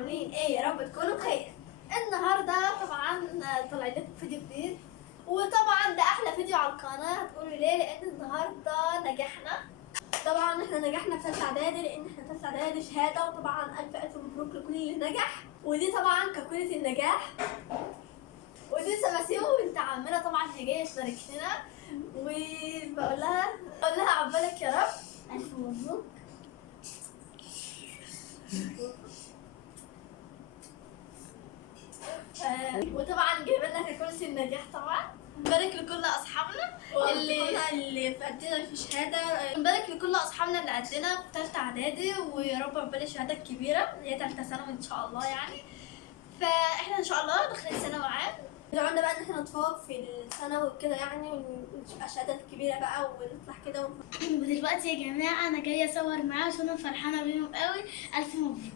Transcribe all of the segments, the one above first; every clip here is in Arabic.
عاملين ايه؟ يا رب تكونوا بخير. النهارده طبعا طلع لكم فيديو جديد، وطبعا ده احلى فيديو على القناه. هتقولوا ليه؟ لان النهارده نجحنا. طبعا احنا نجحنا في ثالثه اعدادي، لان احنا ثالثه اعدادي شهاده، وطبعا الف مبروك لكل اللي نجح. ودي طبعا كاكولة النجاح، ودي سماسيو بنت عمنا طبعا هي جايه تشارك لنا، وبقول لها عقبالك يا رب، الف مبروك. وطبعا جايبه لنا كاكولة النجاح. طبعا نبارك لكل اصحابنا اللي قدنا في شهاده، نبارك لكل اصحابنا اللي قدنا في ثالثه اعدادي، ويا رب عقبال الشهاده الكبيره اللي هي ثالثه ثانوي ان شاء الله يعني. فاحنا ان شاء الله داخلين سنه معاه، دعونا بقى ان احنا نتفوق في الثانوي وكده يعني، ونبقى شهادات كبيره بقى ونطلع كده ودلوقتي يا جماعه انا جايه اصور معاه عشان انا فرحانه بيهم قوي. الف مبروك.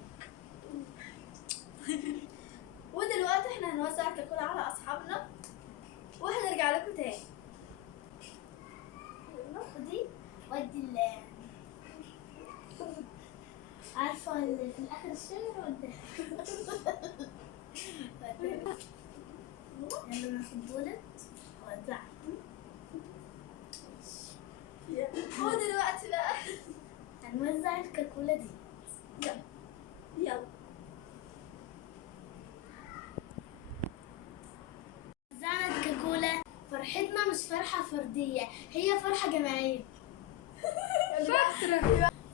ودلوقتي احنا هنوزع الكاكولا على اصحابنا وهنرجع لكم تاني. خدي ودي عارفه اللي في الاخر الشجره قدام. يلا ناخد دولت ووزع. ودلوقتي بقى هنوزع الكاكولا دي. يلا وزعنا الكاكولا. فرحتنا مش فرحه فرديه، هي فرحه جماعيه.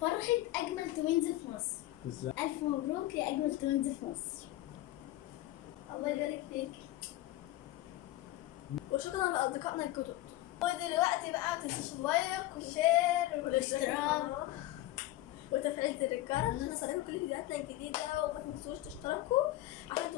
فرحه اجمل توينز في مصر. الف مبروك يا اجمل توينز في مصر. الله يبارك فيك، وشكرا لاصدقائنا الجدد. ودلوقتي بقى ما تنسوش اللايك والشير والاشتراك وتفعيل زر الجرس عشان نوصلكم كل فيديوهاتنا الجديده، وما تنسوش تشتركوا عشان